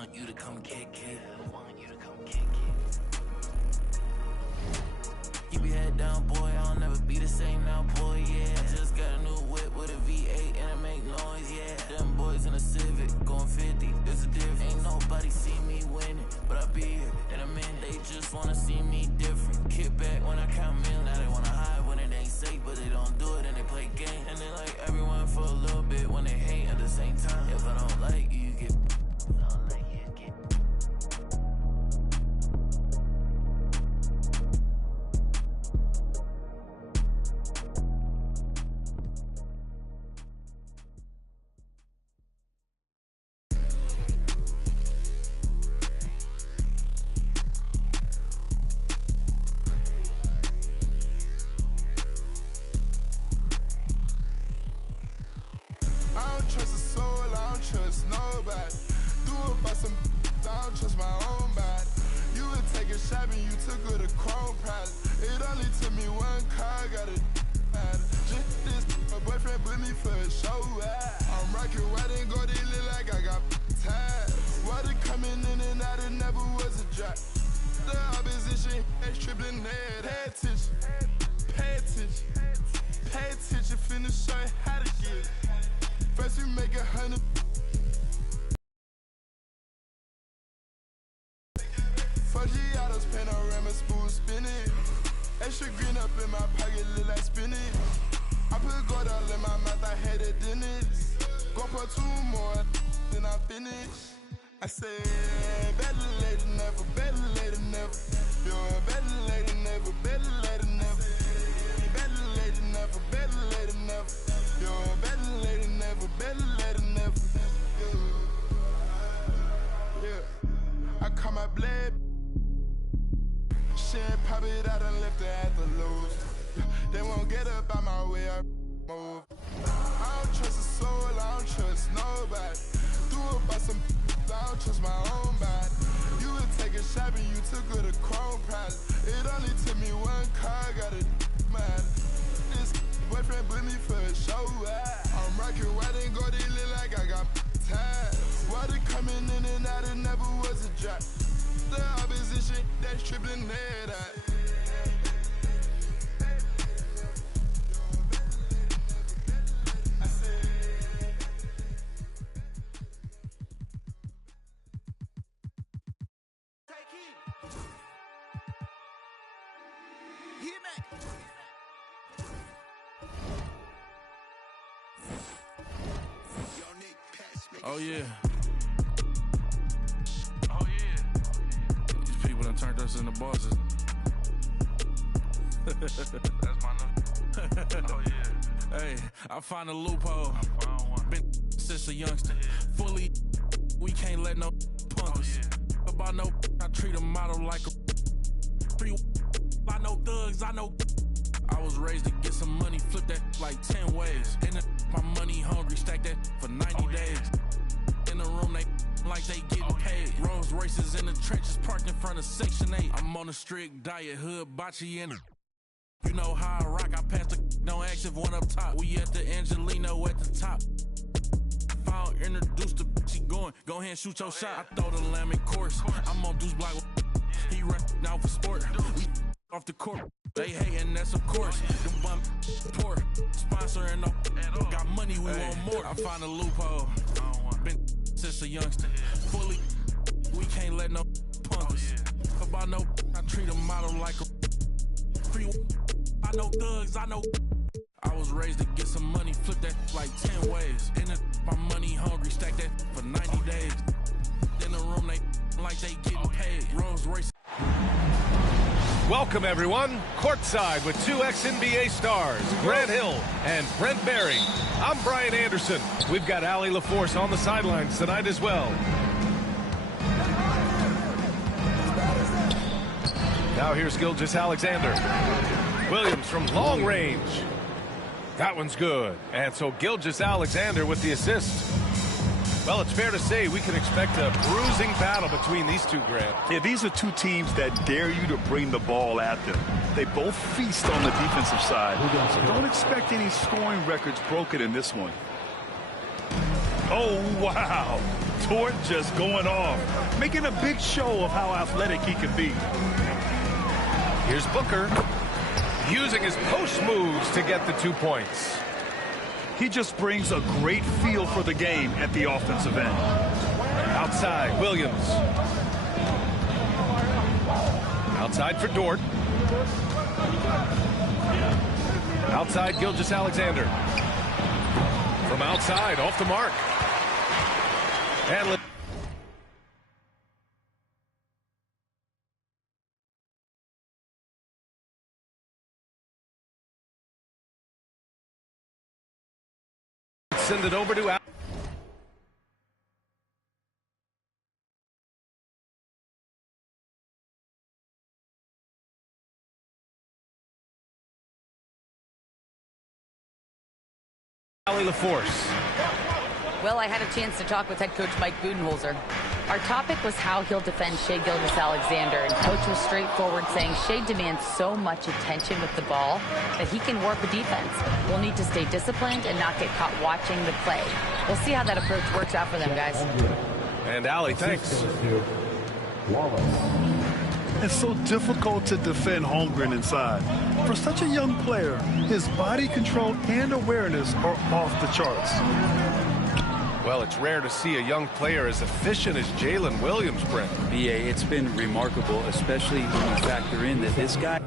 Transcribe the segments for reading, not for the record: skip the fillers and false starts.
want you to come kick it. Keep your head down, boy, I'll never be the same now, boy, yeah. I just got a new whip with a V8 and it make noise, yeah. Them boys in a Civic, going 50, there's a difference. Ain't nobody see me winning, but I'll be here in a minute. They just wanna see me different. Kick back when I count millions. Now they wanna hide when it ain't safe, but they don't do it and they play games. And they like everyone for a little bit when they hate at the same time. If I don't like you, you get. I don't trust a soul, I don't trust nobody. Do it by some, I don't trust my own body. You would take a shot and you took her to Chrome Palace. It only took me one car, got it matter. Just this, my boyfriend put me for a show. I'm rocking white and gold, they look like I got ties. Water coming in and out, it never was a drop. The opposition, they tripling head. Pay attention, pay attention, pay attention, finna show you how to get it. First we make 100. Foggiatos, panorama, smooth spinning. Extra green up in my pocket, look like spinning. I put gold all in my mouth, I had a dentist. Go for 2 more, then I finish. I said, better later, never, better later, never. You're better later, never, better later, never. Better later, never, better later, never. You're better later, never, better later, never. Yeah. I call my blade. She ain't pop it out and left her at the lows. They won't get up out my way, I move. I don't trust a soul, I don't trust nobody. Do it by some, I don't trust my own body. You would take a shot and you took her to Chrome Palace. It only took me one car, got it mad. This boyfriend put me for a show. I'm rocking white and gold, they look like I got ties. Water coming in and out, it never was a drop. The opposition, that's tripling head out. Oh yeah. Oh yeah. These people done turned us into bosses. That's my number. Oh yeah. Hey, I find a loophole. I found one. Been since a youngster. Yeah. Fully, we can't let no punk us. Oh, yeah. About no, I treat a model like a free. I know thugs, I know. I was raised to get some money, flip that like 10 ways. And my money hungry, stack that for 90 days. In the room, they like they getting paid. Rolls Royces in the trenches, parked in front of Section 8. I'm on a strict diet, hood, bocce in it. You know how I rock, I pass the don't ask if one up top. We at the Angelino at the top. Foul introduced the she going, go ahead and shoot your shot. I throw the lamb in course, I'm on Deuce Block. He run out for sport. We off the court. They hating, that's of course. The bum poor. Sponsoring up. Got money, we want more. I find a loophole. Been since a youngster. Fully, we can't let no punk us. About no, I treat a model like a free. I know thugs, I know. I was raised to get some money, flip that like 10 ways. In the, my money hungry, stack that for 90 days. In the room, they like they getting paid. Rolls Royce. Welcome, everyone. Courtside with 2 ex-NBA stars, Grant Hill and Brent Barry. I'm Brian Anderson. We've got Allie LaForce on the sidelines tonight as well. Now here's Gilgeous-Alexander. Williams from long range. That one's good. And so Gilgeous-Alexander with the assist. Well, it's fair to say we can expect a bruising battle between these two, Grant. Yeah, these are two teams that dare you to bring the ball at them. They both feast on the defensive side. So don't expect any scoring records broken in this one. Oh, wow. Dort just going off, making a big show of how athletic he can be. Here's Booker, using his post moves to get the 2 points. He just brings a great feel for the game at the offensive end. Outside, Williams. Outside for Dort. Outside, Gilgeous-Alexander. From outside, off the mark. And send it over to LaForce. Well, I had a chance to talk with head coach Mike Budenholzer. Our topic was how he'll defend Shai Gilgeous-Alexander, and coach was straightforward, saying Shai demands so much attention with the ball that he can warp a defense. We'll need to stay disciplined and not get caught watching the play. We'll see how that approach works out for them, guys. And Allie, thanks. It's so difficult to defend Holmgren inside. For such a young player, his body control and awareness are off the charts. Well, it's rare to see a young player as efficient as Jalen Williams, Brent. BA, it's been remarkable, especially when you factor in that this guy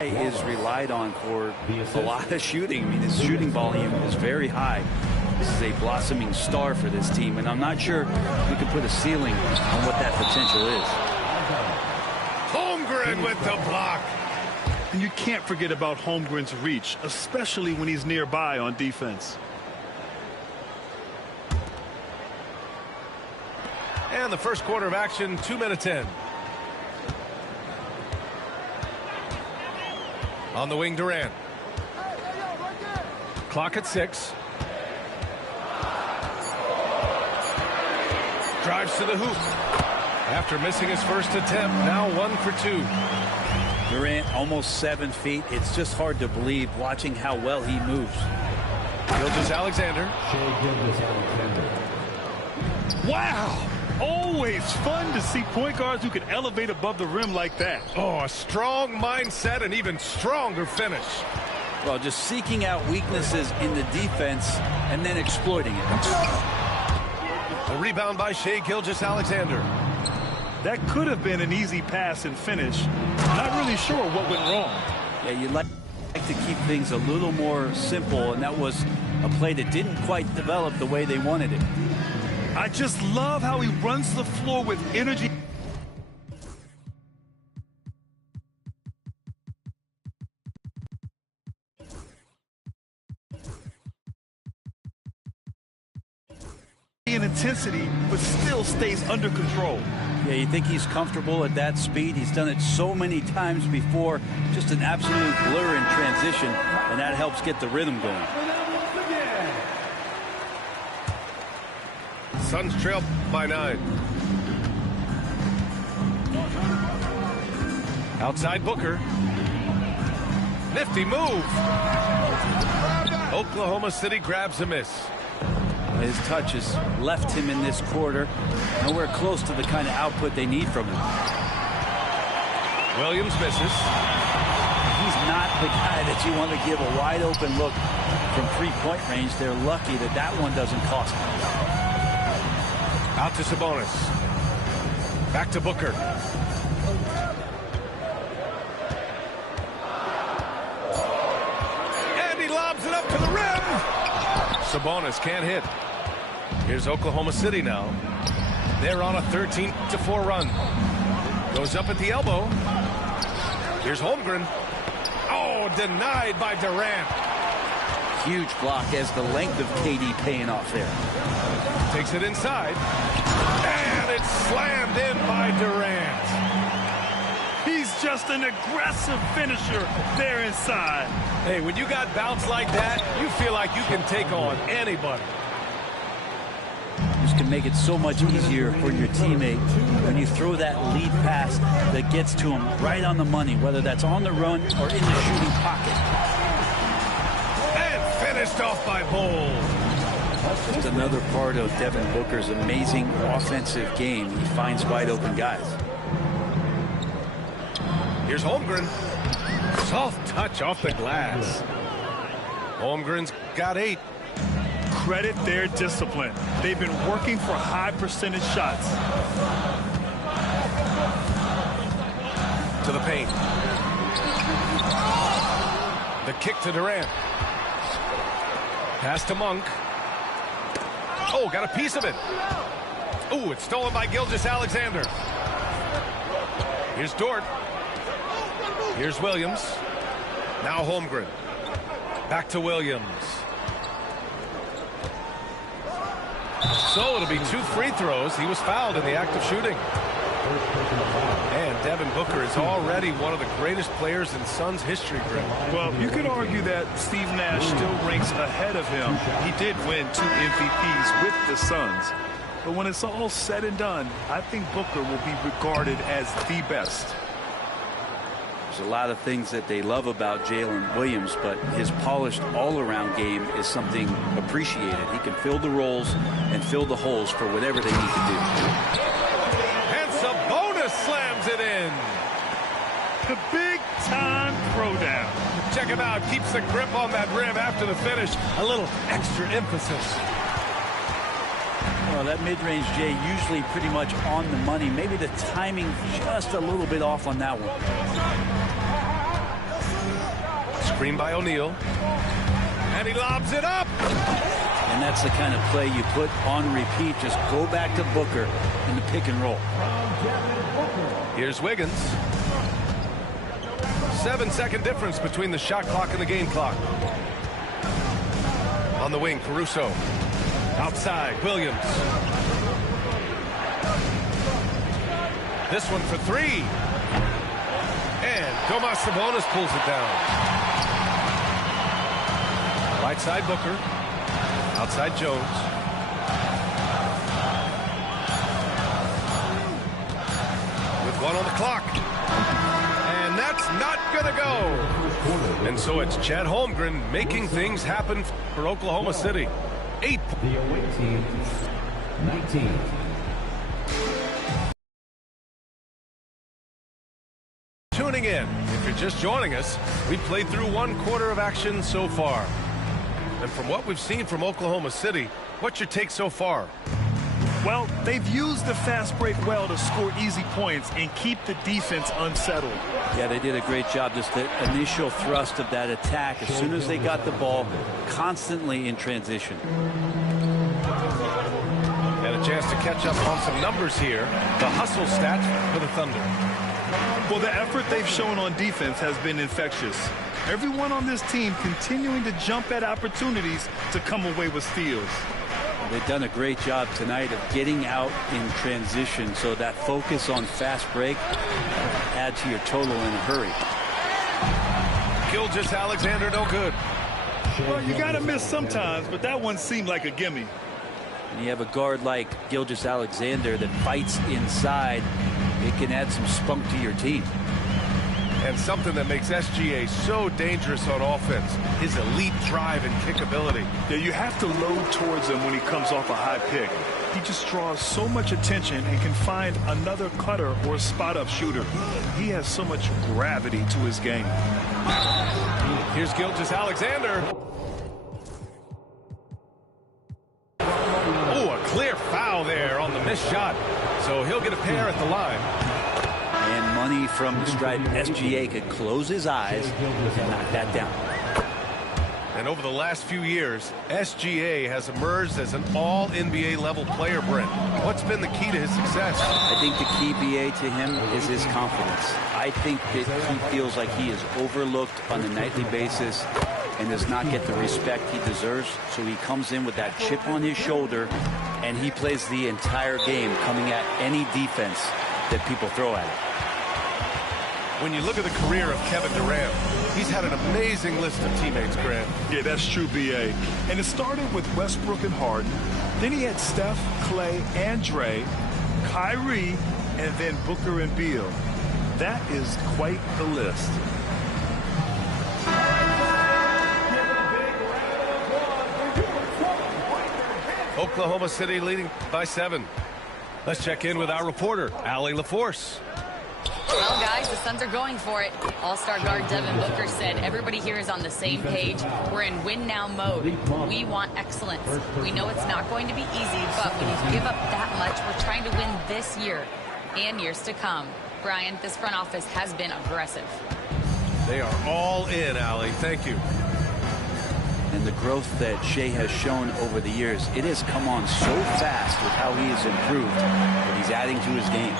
is relied on for a lot of shooting. I mean, his shooting volume is very high. This is a blossoming star for this team, and I'm not sure we can put a ceiling on what that potential is. Holmgren with the block. And you can't forget about Holmgren's reach, especially when he's nearby on defense. And the first quarter of action, 2 minutes in. On the wing, Durant. Clock at 6. Drives to the hoop. After missing his first attempt, now 1 for 2. Durant almost 7 feet. It's just hard to believe watching how well he moves. Gilgeous-Alexander. Wow! Always fun to see point guards who can elevate above the rim like that. Oh, a strong mindset and even stronger finish. Well, just seeking out weaknesses in the defense and then exploiting it. The rebound by Shai Gilgeous-Alexander. That could have been an easy pass and finish. Not really sure what went wrong. Yeah, you'd like to keep things a little more simple, and that was a play that didn't quite develop the way they wanted it. I just love how he runs the floor with energy. And intensity, but still stays under control. Yeah, you think he's comfortable at that speed. He's done it so many times before. Just an absolute blur in transition, and that helps get the rhythm going. Suns trail by 9. Outside Booker. Nifty move. Oklahoma City grabs a miss. His touch has left him in this quarter. Nowhere close to the kind of output they need from him. Williams misses. He's not the guy that you want to give a wide open look from three-point range. They're lucky that that one doesn't cost them. Out to Sabonis. Back to Booker. And he lobs it up to the rim. Sabonis can't hit. Here's Oklahoma City now. They're on a 13-4 run. Goes up at the elbow. Here's Holmgren. Oh, denied by Durant. Huge block as the length of KD paying off there. Takes it inside. And it's slammed in by Durant. He's just an aggressive finisher there inside. Hey, when you got bounce like that, you feel like you can take on anybody. just can make it so much easier for your teammate when you throw that lead pass that gets to him right on the money, whether that's on the run or in the shooting pocket. And finished off by Bull. Just another part of Devin Booker's amazing offensive game. He finds wide open guys. Here's Holmgren. Soft touch off the glass. Holmgren's got 8. Credit their discipline. They've been working for high percentage shots. To the paint. The kick to Durant. Pass to Monk. Oh, got a piece of it. Oh, it's stolen by Gilgeous-Alexander. Here's Dort. Here's Williams. Now Holmgren. Back to Williams. So it'll be 2 free throws. He was fouled in the act of shooting. And Devin Booker is already one of the greatest players in Suns history, Greg. Well, you could argue that Steve Nash still ranks ahead of him. He did win 2 MVPs with the Suns. But when it's all said and done, I think Booker will be regarded as the best. There's a lot of things that they love about Jalen Williams, but his polished all-around game is something appreciated. He can fill the roles and fill the holes for whatever they need to do. And Sabonis slams it in. The big-time throwdown. Check him out. Keeps the grip on that rim after the finish. A little extra emphasis. Well, that mid-range, Jay, usually pretty much on the money. Maybe the timing just a little bit off on that one. Screen by O'Neal. And he lobs it up. And that's the kind of play you put on repeat. Just go back to Booker in the pick and roll. Here's Wiggins. 7-second difference between the shot clock and the game clock. On the wing, Caruso. Outside, Williams. This one for 3. And Domas Sabonis pulls it down. Right side, Booker. Outside, Jones. With 1 on the clock. And that's not going to go. And so it's Chet Holmgren making things happen for Oklahoma City. 8. The away team, 19. Tuning in. If you're just joining us, we played through 1 quarter of action so far. And from what we've seen from Oklahoma City, what's your take so far? Well, they've used the fast break well to score easy points and keep the defense unsettled. Yeah, they did a great job. Just the initial thrust of that attack, as soon as they got the ball, constantly in transition. And a chance to catch up on some numbers here. The hustle stats for the Thunder. Well, the effort they've shown on defense has been infectious. Everyone on this team continuing to jump at opportunities to come away with steals. They've done a great job tonight of getting out in transition, so that focus on fast break add to your total in a hurry. Gilgeous-Alexander no good. Well, you got to miss sometimes, but that one seemed like a gimme. And you have a guard like Gilgeous-Alexander that fights inside. It can add some spunk to your team. And something that makes SGA so dangerous on offense, his elite drive and kickability. Yeah, you have to load towards him when he comes off a high pick. He just draws so much attention and can find another cutter or spot-up shooter. He has so much gravity to his game. Here's Gilgeous-Alexander. Oh, a clear foul there on the missed shot. So he'll get a pair at the line. And money from the stripe. SGA could close his eyes and knock that down. And over the last few years, SGA has emerged as an all-NBA level player, Brent. What's been the key to his success? I think the key, BA, to him is his confidence. I think that he feels like he is overlooked on a nightly basis and does not get the respect he deserves. So he comes in with that chip on his shoulder, and he plays the entire game coming at any defense that people throw at him. When you look at the career of Kevin Durant, He's had an amazing list of teammates, Grant. Yeah, that's true, B.A. And it started with Westbrook and Harden. Then he had Steph, Clay, and Dre, Kyrie, and then Booker and Beal. That is quite the list. Oklahoma City leading by 7. Let's check in with our reporter, Allie LaForce. Well, guys, the Suns are going for it. All-star guard Devin Booker said everybody here is on the same page. We're in win-now mode. We want excellence. We know it's not going to be easy, but when you give up that much, we're trying to win this year and years to come. Brian, this front office has been aggressive. They are all in, Allie. Thank you. And the growth that Shea has shown over the years, it has come on so fast with how he has improved that he's adding to his game.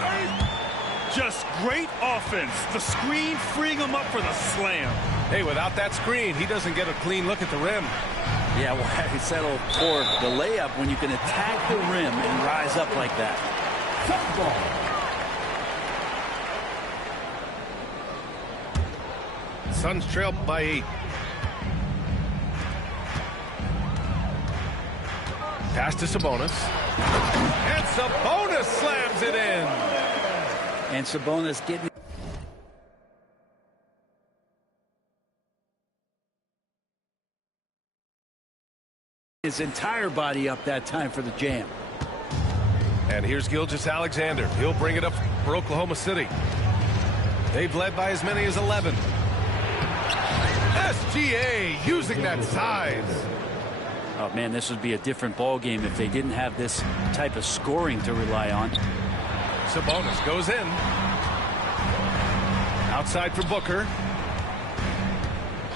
Just great offense. The screen freeing him up for the slam. Hey, without that screen, he doesn't get a clean look at the rim. Yeah, well, he settled for the layup when you can attack the rim and rise up like that. Suns trail by 8. Pass to Sabonis. And Sabonis slams it in. And Sabonis getting his entire body up that time for the jam. And here's Gilgeous-Alexander. He'll bring it up for Oklahoma City. They've led by as many as 11. SGA using that size. Oh, man, this would be a different ball game if they didn't have this type of scoring to rely on. Sabonis goes in. Outside for Booker.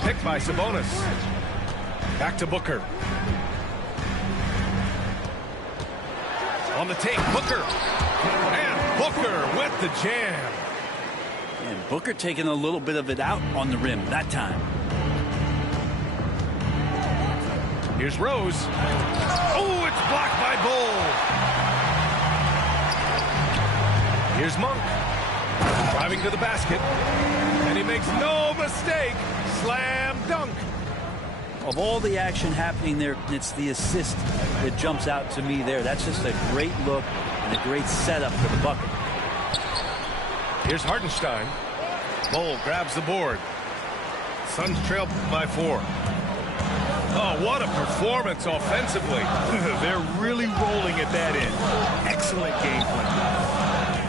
Picked by Sabonis. Back to Booker. On the take, Booker. And Booker with the jam. And Booker taking a little bit of it out on the rim that time. Here's Rose. Oh, it's blocked by Bull. Here's Monk. Driving to the basket. And he makes no mistake. Slam dunk. Of all the action happening there, it's the assist that jumps out to me there. That's just a great look and a great setup for the bucket. Here's Hartenstein. Bull grabs the board. Suns trail by 4. Oh, what a performance offensively. They're really rolling at that end. Excellent game plan.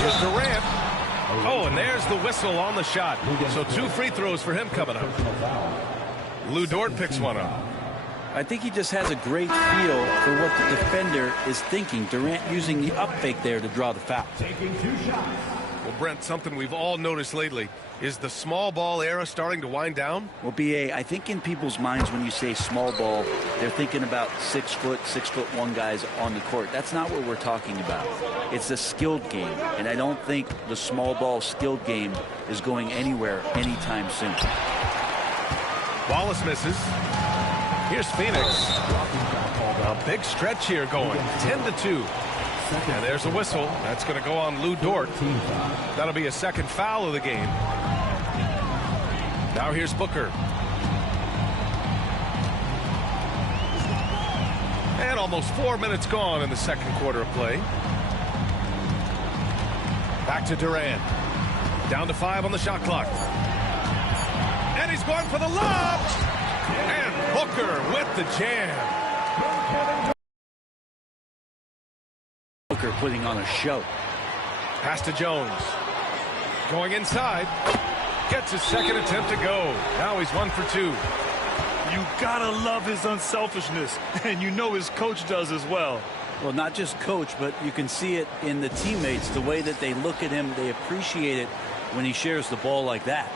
Here's Durant. Oh, and there's the whistle on the shot. So 2 free throws for him coming up. Lou Dort picks one up. I think he just has a great feel for what the defender is thinking. Durant using the up fake there to draw the foul. Well, Brent, something we've all noticed lately. Is the small ball era starting to wind down? Well, B.A., I think in people's minds when you say small ball, they're thinking about 6'1" guys on the court. That's not what we're talking about. It's a skilled game, and I don't think the small ball skilled game is going anywhere anytime soon. Wallace misses. Here's Phoenix. A big stretch here going. 10-2. And there's a whistle. That's going to go on Lou Dort. That'll be a second foul of the game. Now here's Booker. And almost 4 minutes gone in the second quarter of play. Back to Durant. Down to 5 on the shot clock. And he's going for the lob. And Booker with the jam. Booker putting on a show. Pass to Jones. Going inside. Gets his second attempt to go. Now he's 1 for 2. You gotta love his unselfishness, and you know his coach does as well. Well, not just coach, but you can see it in the teammates, the way that they look at him. They appreciate it when he shares the ball like that.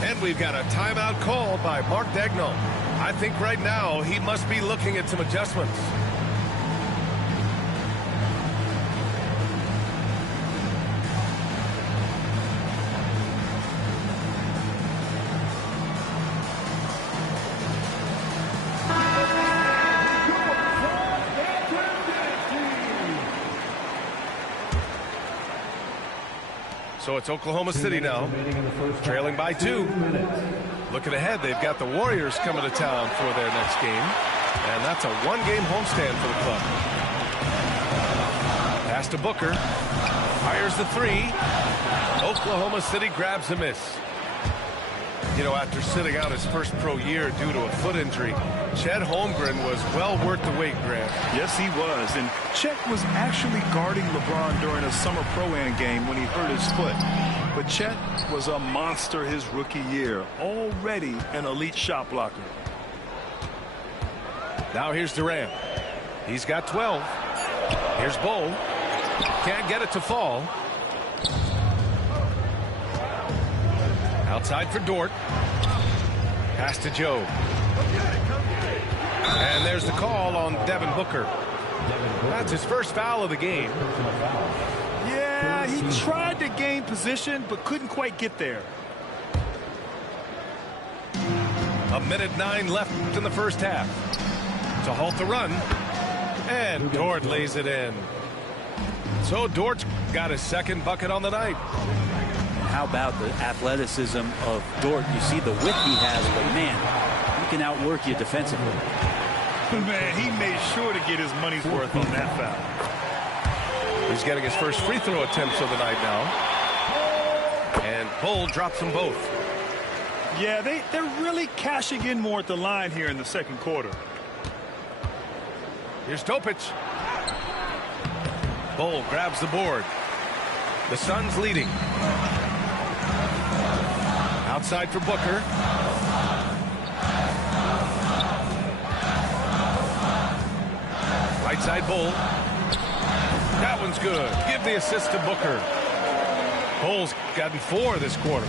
And we've got a timeout called by Mark Daigneault. I think right now he must be looking at some adjustments. So it's Oklahoma City now, trailing by 2. Looking ahead, they've got the Warriors coming to town for their next game. And that's a one-game homestand for the club. Pass to Booker. Fires the 3. Oklahoma City grabs a miss. You know, after sitting out his first pro year due to a foot injury, Chet Holmgren was well worth the wait, Grant. Yes, he was. And Chet was actually guarding LeBron during a summer pro-am game when he hurt his foot. But Chet was a monster his rookie year. Already an elite shot blocker. Now here's Durant. He's got 12. Here's Bull. Can't get it to fall. Outside for Dort. Pass to Joe. And there's the call on Devin Booker. That's his first foul of the game. Yeah, he tried to gain position, but couldn't quite get there. 1:09 left in the first half. To halt the run. And Dort lays it in. So Dort's got his second bucket on the night. How about the athleticism of Dort? You see the width he has, but man, he can outwork you defensively. Man, he made sure to get his money's worth on that foul. He's getting his first free throw attempts of the night now. And Bull drops them both. Yeah, they're really cashing in more at the line here in the second quarter. Here's Topic. Bull grabs the board. The Suns leading. Outside for Booker. Right side Bull. That one's good. Give the assist to Booker. Bull's gotten 4 this quarter.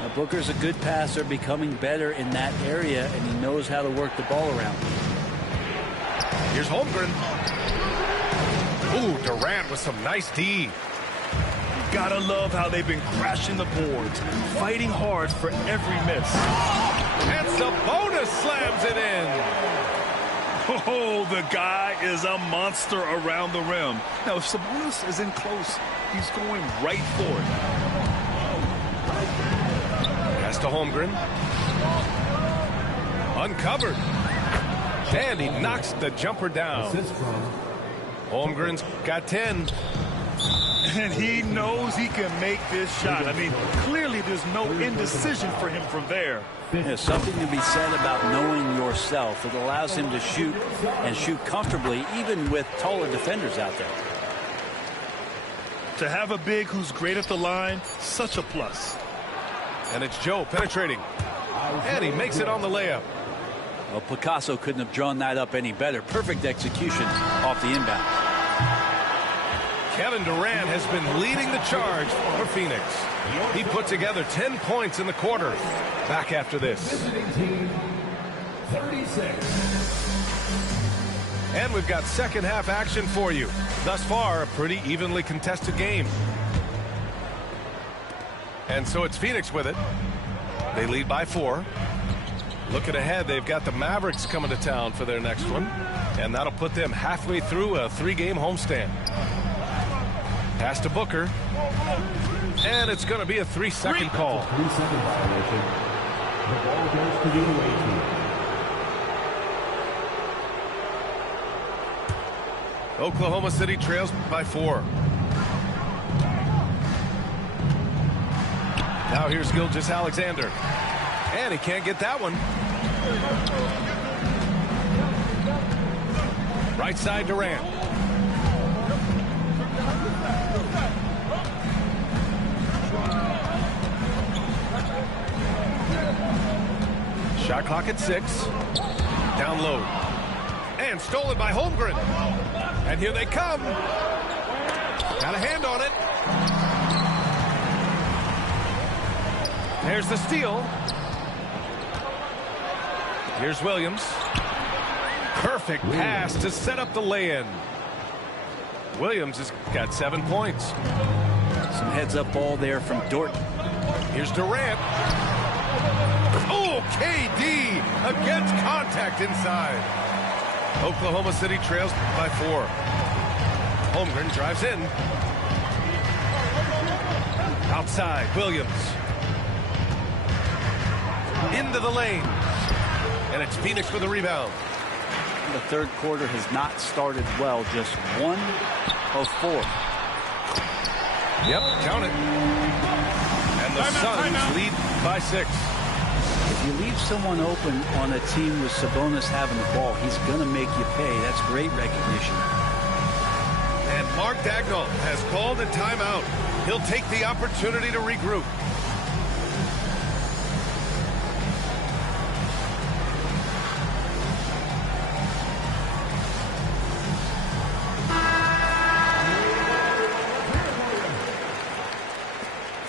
Now, Booker's a good passer, becoming better in that area, and he knows how to work the ball around. Here's Holmgren. Ooh, Durant with some nice D. Gotta love how they've been crashing the boards, fighting hard for every miss. And Sabonis slams it in. Oh, the guy is a monster around the rim. Now, if Sabonis is in close, he's going right for it. Pass to Holmgren. Uncovered. And he knocks the jumper down. Holmgren's got 10. And he knows he can make this shot. I mean, clearly there's no indecision for him from there. There's something to be said about knowing yourself. It allows him to shoot and shoot comfortably, even with taller defenders out there. To have a big who's great at the line, such a plus. And it's Joe penetrating. And he makes it on the layup. Well, Picasso couldn't have drawn that up any better. Perfect execution off the inbound. Kevin Durant has been leading the charge for Phoenix. He put together 10 points in the quarter. Back after this. 36. And we've got second half action for you. Thus far, a pretty evenly contested game. And so it's Phoenix with it. They lead by 4. Looking ahead, they've got the Mavericks coming to town for their next one. And that'll put them halfway through a 3-game homestand. Pass to Booker. And it's going to be a 3-second call. 3-second violation. The ball goes to the away team. Oklahoma City trails by 4. Now here's Gilgeous-Alexander. And he can't get that one. Right side Durant. Shot clock at 6. Down low. And stolen by Holmgren. And here they come. Got a hand on it. There's the steal. Here's Williams. Perfect pass to set up the lay-in. Williams has got 7 points. Some heads-up ball there from Dort. Here's Durant. Oh, KD against contact inside. Oklahoma City trails by 4. Holmgren drives in. Outside, Williams. Into the lane. And it's Phoenix with a rebound. The third quarter has not started well. Just 1 of 4. Yep, count it. And the Suns lead by 6. If you leave someone open on a team with Sabonis having the ball, he's going to make you pay. That's great recognition. And Mark Daigneault has called a timeout. He'll take the opportunity to regroup.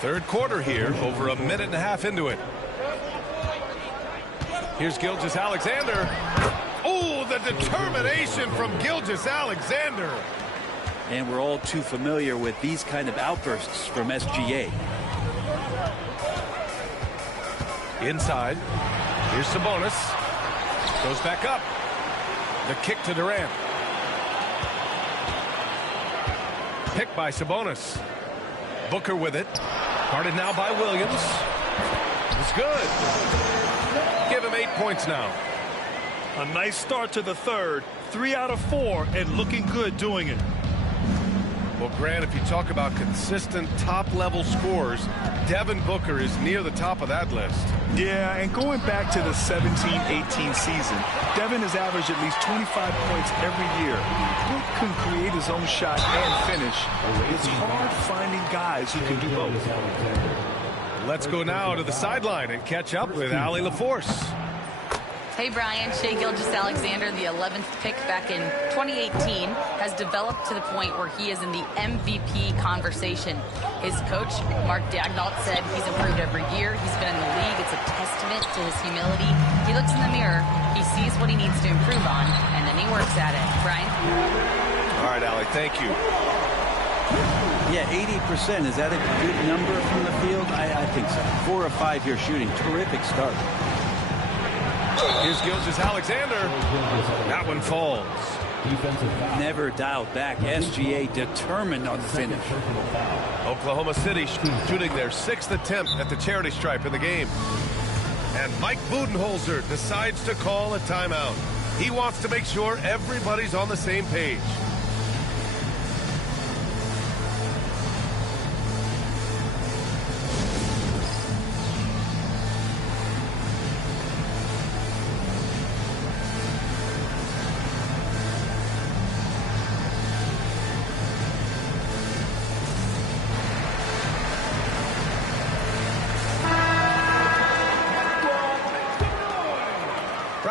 Third quarter here, over a minute and a half into it. Here's Gilgeous-Alexander. Oh, the determination from Gilgeous-Alexander. And we're all too familiar with these kind of outbursts from SGA. Inside. Here's Sabonis. Goes back up. The kick to Durant. Picked by Sabonis. Booker with it. Guarded now by Williams. It's good. Give him 8 points now. A nice start to the third. 3 out of 4 and looking good doing it. Well, Grant, if you talk about consistent top-level scores, Devin Booker is near the top of that list. Yeah, and going back to the 17-18 season, Devin has averaged at least 25 points every year. Book can create his own shot and finish. It's hard finding guys who can do both. Let's go now to the sideline and catch up with Allie LaForce. Hey, Brian. Shai Gilgeous-Alexander, the 11th pick back in 2018, has developed to the point where he is in the MVP conversation. His coach, Mark Daigneault, said he's improved every year. He's been in the league. It's a testament to his humility. He looks in the mirror, he sees what he needs to improve on, and then he works at it. Brian? All right, Allie, thank you. Yeah, 80%. Is that a good number from the field? I think so. 4 of 5 here shooting. Terrific start. Here's Gilgeous-Alexander. That one falls. Never dialed back. SGA determined on the finish. Oklahoma City shooting their 6th attempt at the charity stripe in the game. And Mike Budenholzer decides to call a timeout. He wants to make sure everybody's on the same page.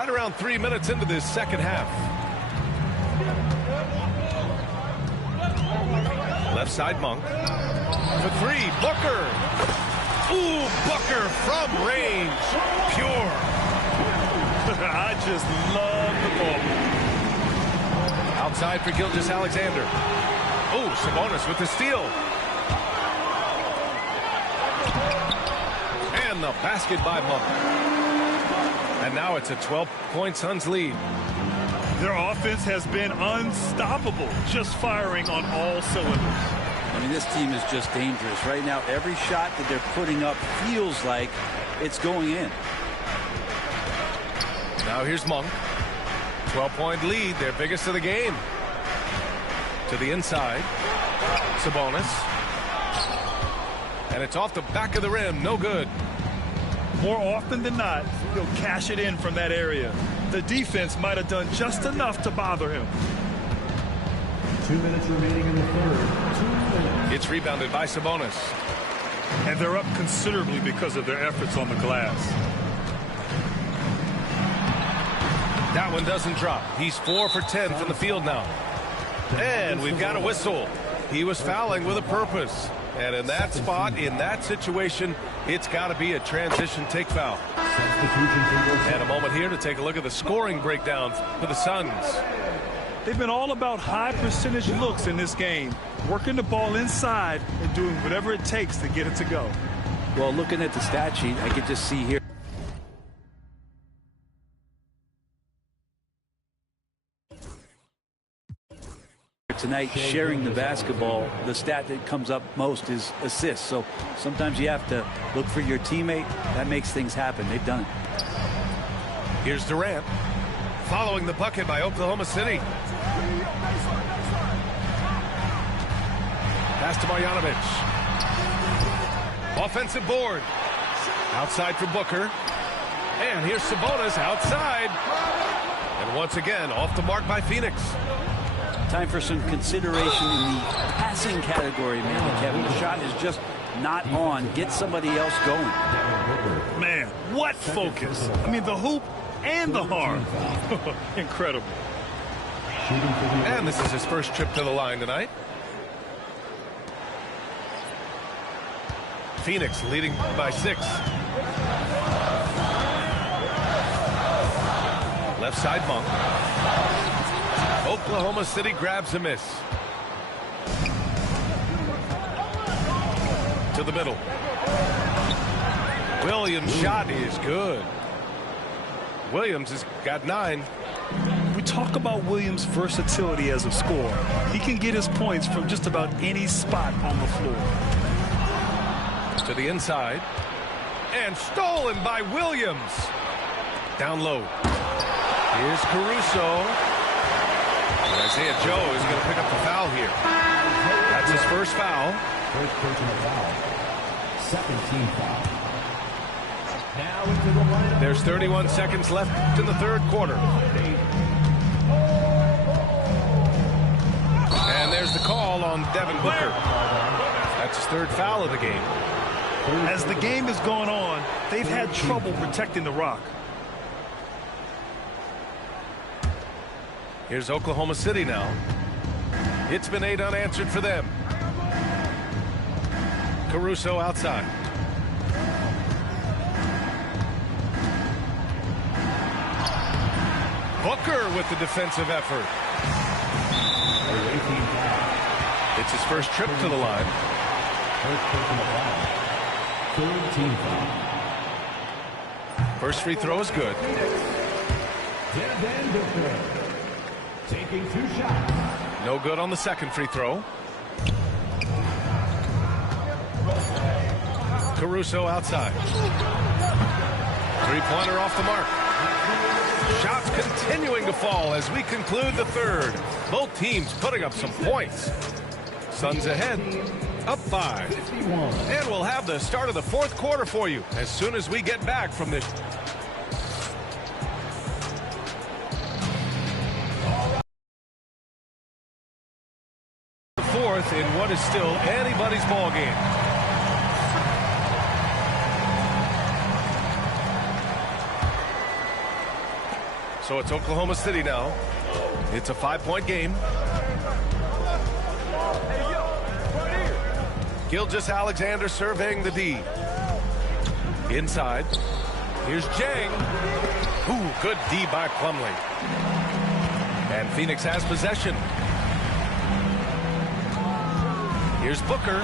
Around 3 minutes into this second half. Left side, Monk. For 3, Booker. Ooh, Booker from range. Pure. I just love the ball. Outside for Gilgeous-Alexander. Oh, Sabonis with the steal. And the basket by Monk. And now it's a 12-point Suns lead. Their offense has been unstoppable, just firing on all cylinders. I mean, this team is just dangerous. Right now, every shot that they're putting up feels like it's going in. Now here's Monk. 12-point lead, their biggest of the game. To the inside. Sabonis. And it's off the back of the rim, no good. More often than not, he'll cash it in from that area. The defense might have done just enough to bother him. 2 minutes remaining in the third. 2 minutes. It's rebounded by Sabonis. And they're up considerably because of their efforts on the glass. That one doesn't drop. He's 4 for 10 from the field now. And we've got a whistle. He was fouling with a purpose. And in that spot, in that situation, it's got to be a transition take foul. And a moment here to take a look at the scoring breakdown for the Suns. They've been all about high percentage looks in this game, working the ball inside and doing whatever it takes to get it to go. Well, looking at the stat sheet, I could just see here. tonight sharing the basketball, the stat that comes up most is assists. So sometimes you have to look for your teammate. That makes things happen. They've done it. Here's Durant following the bucket by Oklahoma City. Pass to Marjanovic. Offensive board. Outside for Booker. And here's Sabonis outside. And once again, off the mark by Phoenix. Time for some consideration in the passing category, man. Kevin, the shot is just not on. Get somebody else going. Man, what focus. I mean, the hoop and the harm. Incredible. And this is his first trip to the line tonight. Phoenix leading by 6. Left side, Monk. Oklahoma City grabs a miss. To the middle. Williams' shot is good. Williams has got 9. We talk about Williams' versatility as a scorer. He can get his points from just about any spot on the floor. To the inside. And stolen by Williams. Down low. Here's Caruso. And Isaiah Joe is going to pick up the foul here. That's his first foul. First personal foul. Second team foul. Now into the lineup. There's 31 seconds left in the third quarter. And there's the call on Devin Booker. That's his third foul of the game. As the game is going on, they've had trouble protecting the rock. Here's Oklahoma City now. It's been 8 unanswered for them. Caruso outside. Booker with the defensive effort. It's his first trip to the line. Third team foul. First free throw is good. Devin Booker taking 2 shots. No good on the second free throw. Caruso outside. Three-pointer off the mark. Shots continuing to fall as we conclude the third. Both teams putting up some points. Suns ahead, up 5. And we'll have the start of the fourth quarter for you as soon as we get back from this. Fourth in what is still anybody's ball game. So it's Oklahoma City now. It's a 5-point game. Gilgeous-Alexander surveying the D. Inside. Here's Jang. Ooh, good D by Plumlee. And Phoenix has possession. Here's Booker.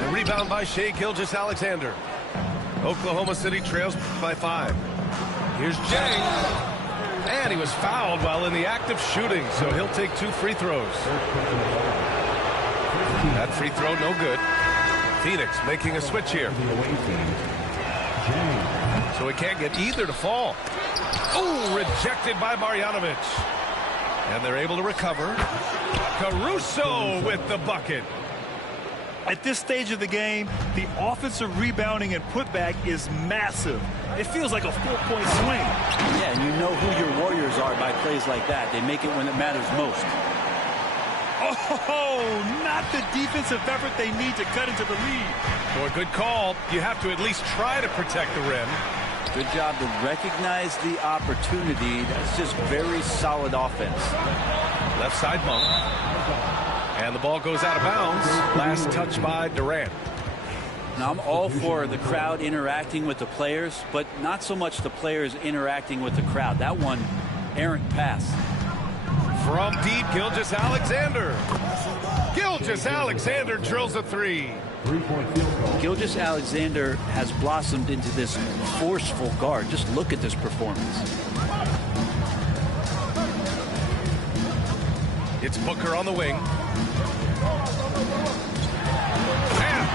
The rebound by Shai Gilgeous-Alexander. Oklahoma City trails by 5. Here's Jang. And he was fouled while in the act of shooting, so he'll take 2 free throws. That free throw no good. Phoenix making a switch here. So he can't get either to fall. Oh, rejected by Marjanovic. And they're able to recover. Caruso with the bucket. At this stage of the game, the offensive rebounding and putback is massive. It feels like a 4-point swing. Yeah, and you know who your Warriors are by plays like that. They make it when it matters most. Oh, not the defensive effort they need to cut into the lead. So a good call. You have to at least try to protect the rim. Good job to recognize the opportunity. That's just very solid offense. Left side Monk. And the ball goes out of bounds. Last touch by Durant. Now, I'm all for the crowd interacting with the players, but not so much the players interacting with the crowd. That one, errant pass. From deep, Gilgeous-Alexander. Gilgeous-Alexander drills a 3. 3-point field goal. Gilgeous-Alexander has blossomed into this forceful guard. Just look at this performance. It's Booker on the wing. And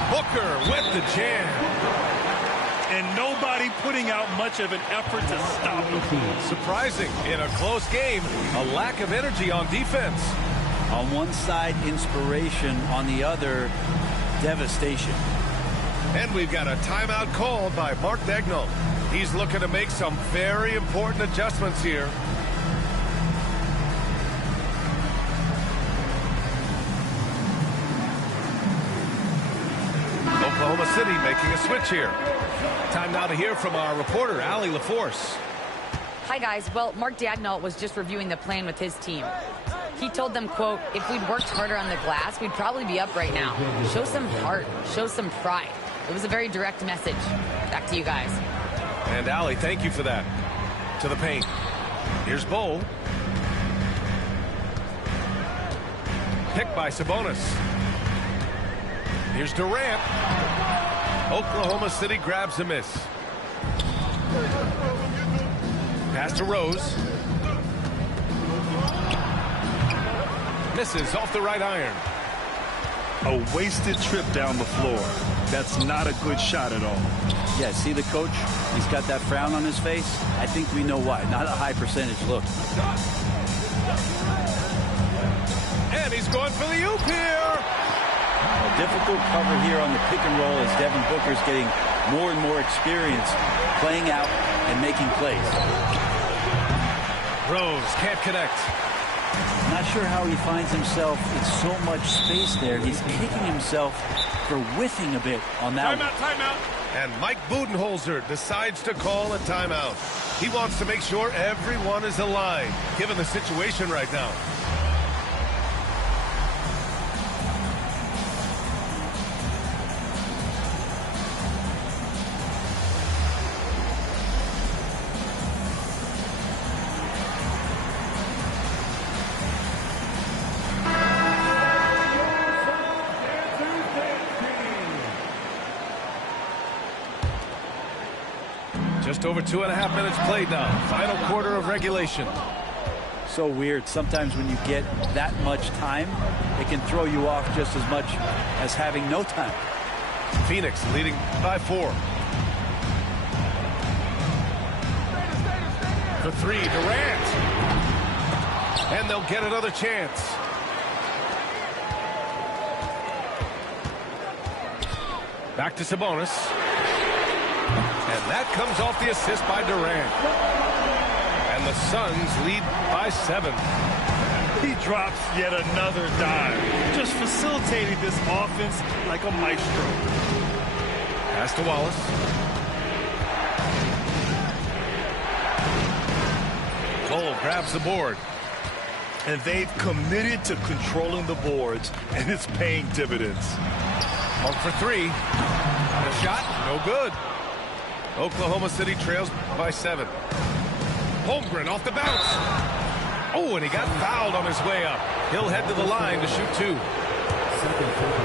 Booker with the jam. And nobody putting out much of an effort to stop him. Surprising in a close game, a lack of energy on defense. On one side, inspiration. On the other, devastation. And we've got a timeout called by Mark Daigneault. He's looking to make some very important adjustments here. Oklahoma City making a switch here. Time now to hear from our reporter, Allie LaForce. Hi, guys. Well, Mark Daigneault was just reviewing the plan with his team. He told them, quote, if we'd worked harder on the glass, we'd probably be up right now. Show some heart. Show some pride. It was a very direct message. Back to you guys. And Allie, thank you for that. To the paint. Here's Bowl. Picked by Sabonis. Here's Durant. Oklahoma City grabs a miss. Pass to Rose. Misses off the right iron. A wasted trip down the floor. That's not a good shot at all. Yeah, see the coach? He's got that frown on his face. I think we know why. Not a high percentage look. And he's going for the oop here. A difficult cover here on the pick and roll as Devin Booker's getting more and more experience playing out and making plays. Rose can't connect. Not sure how he finds himself in so much space there. He's kicking himself for whiffing a bit on that one. Timeout. And Mike Budenholzer decides to call a timeout. He wants to make sure everyone is aligned, given the situation right now. Just over 2.5 minutes played now. Final quarter of regulation. So weird. Sometimes when you get that much time, it can throw you off just as much as having no time. Phoenix leading by 4. For 3, Durant. And they'll get another chance. Back to Sabonis. And that comes off the assist by Durant. And the Suns lead by 7. He drops yet another dime. Just facilitating this offense like a maestro. Pass to Wallace. Cole grabs the board. And they've committed to controlling the boards, and it's paying dividends. Pump for 3. And a shot, no good. Oklahoma City trails by 7. Holmgren off the bounce. Oh, and he got fouled on his way up. He'll head to the line to shoot 2.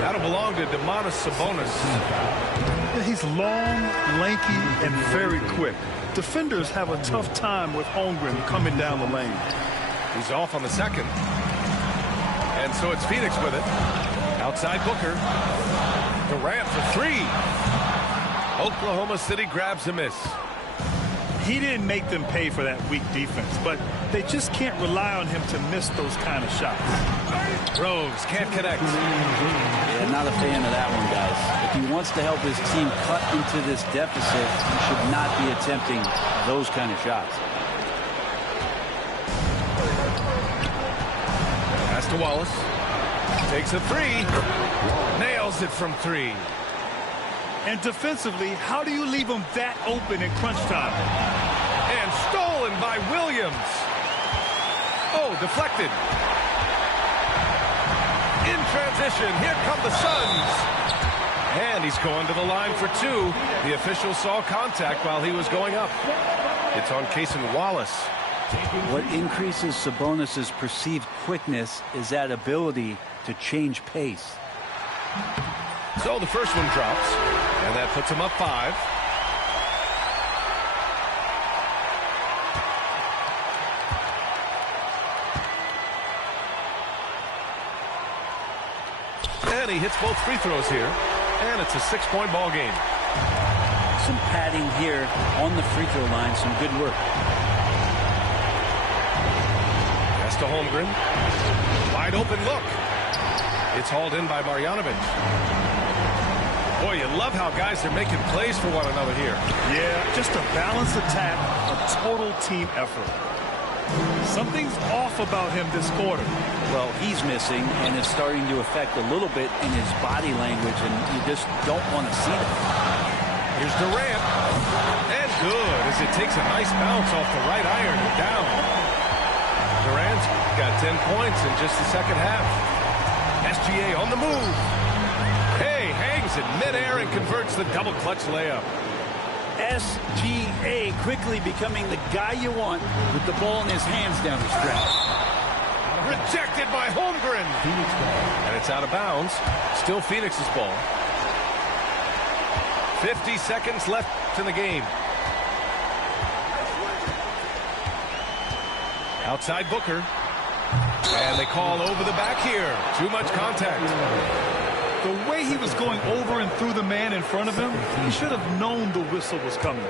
That'll belong to Domantas Sabonis. He's long, lanky, and very quick. Defenders have a tough time with Holmgren coming down the lane. He's off on the second. And so it's Phoenix with it. Outside Booker. Durant for 3. Oklahoma City grabs a miss. He didn't make them pay for that weak defense, but they just can't rely on him to miss those kind of shots. Rose can't connect. Yeah, not a fan of that one, guys. If he wants to help his team cut into this deficit, he should not be attempting those kind of shots. Pass to Wallace. Takes a 3. Nails it from 3. And defensively, how do you leave them that open in crunch time? And stolen by Williams. Oh, deflected. In transition, here come the Suns. And he's going to the line for 2. The official saw contact while he was going up. It's on Cason Wallace. What increases Sabonis' perceived quickness is that ability to change pace. So the first one drops, and that puts him up 5. And he hits both free throws here. And it's a 6-point ball game. Some padding here on the free throw line. Some good work. Pass to Holmgren. Wide open look. It's hauled in by Marjanovic. Boy, you love how guys are making plays for one another here. Yeah, just a balanced attack, a total team effort. Something's off about him this quarter. Well, he's missing, and it's starting to affect a little bit in his body language, and you just don't want to see that. Here's Durant. And good, as it takes a nice bounce off the right iron and down. Durant's got 10 points in just the second half. SGA on the move. Hey, hangs in midair and converts the double clutch layup. SGA quickly becoming the guy you want with the ball in his hands down the stretch. Rejected by Holmgren. And it's out of bounds. Still Phoenix's ball. 50 seconds left in the game. Outside Booker. And they call over the back here. Too much contact. The way he was going over and through the man in front of him, he should have known the whistle was coming.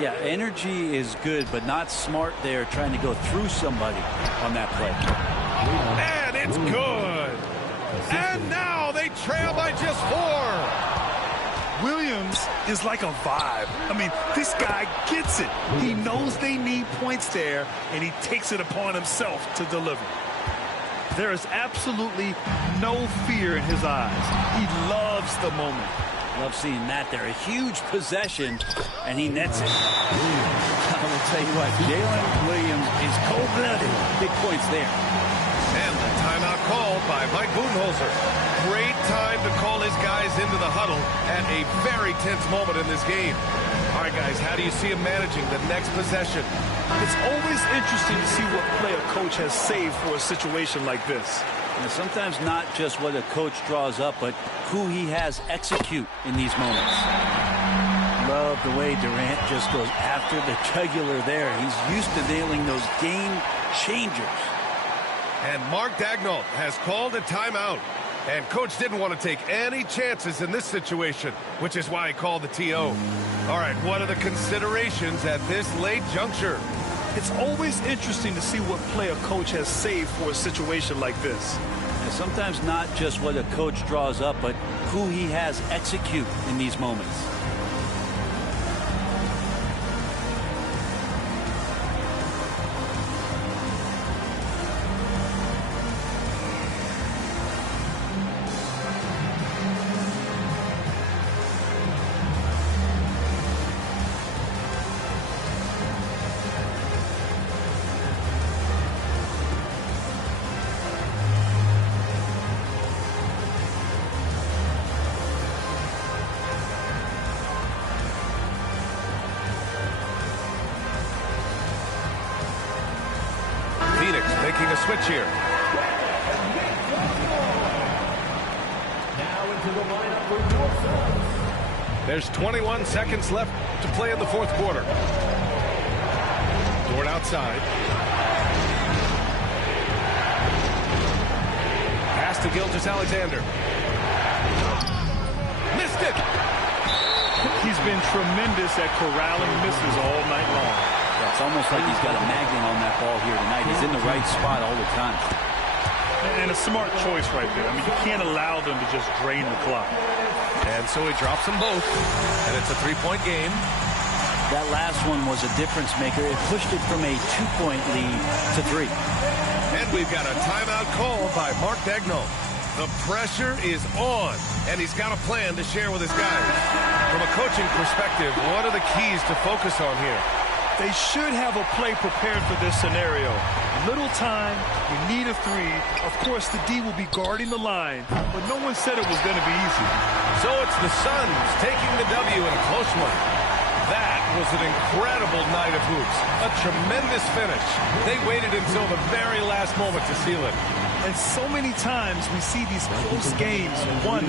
Yeah, energy is good, but not smart there trying to go through somebody on that play. And it's good. And now they trail by just 4. Williams is like a vibe. I mean, this guy gets it. He knows they need points there, and he takes it upon himself to deliver. There is absolutely no fear in his eyes. He loves the moment. Love seeing that there. A huge possession, and he nets it. I will tell you what, Jalen Williams is cold-blooded. Big points there. And the timeout called by Mike Budenholzer. Great time to call his guys into the huddle at a very tense moment in this game. All right, guys, how do you see him managing the next possession? It's always interesting to see what play a coach has saved for a situation like this. And sometimes not just what a coach draws up, but who he has execute in these moments. Love the way Durant just goes after the jugular there. He's used to nailing those game changers. And Mark Daigneault has called a timeout. And coach didn't want to take any chances in this situation, which is why he called the TO. All right, what are the considerations at this late juncture? It's always interesting to see what play a coach has saved for a situation like this. And sometimes not just what a coach draws up, but who he has execute in these moments. Making a switch here. Now into the lineup for your Suns. There's 21 seconds left to play in the fourth quarter. Dort outside. Pass to Gilgeous-Alexander. Missed it! He's been tremendous at corralling misses all night long. Yeah, it's almost like he's got a magnet on that ball here tonight. He's in the right spot all the time. And a smart choice right there. I mean, you can't allow them to just drain the clock. And so he drops them both. And it's a three-point game. That last one was a difference maker. It pushed it from a 2-point lead to 3. And we've got a timeout called by Mark Daigneault. The pressure is on, and he's got a plan to share with his guys. From a coaching perspective, what are the keys to focus on here? They should have a play prepared for this scenario. Little time, we need a 3. Of course, the D will be guarding the line, but no one said it was going to be easy. So it's the Suns taking the W in a close one. That was an incredible night of hoops. A tremendous finish. They waited until the very last moment to seal it. And so many times we see these close games won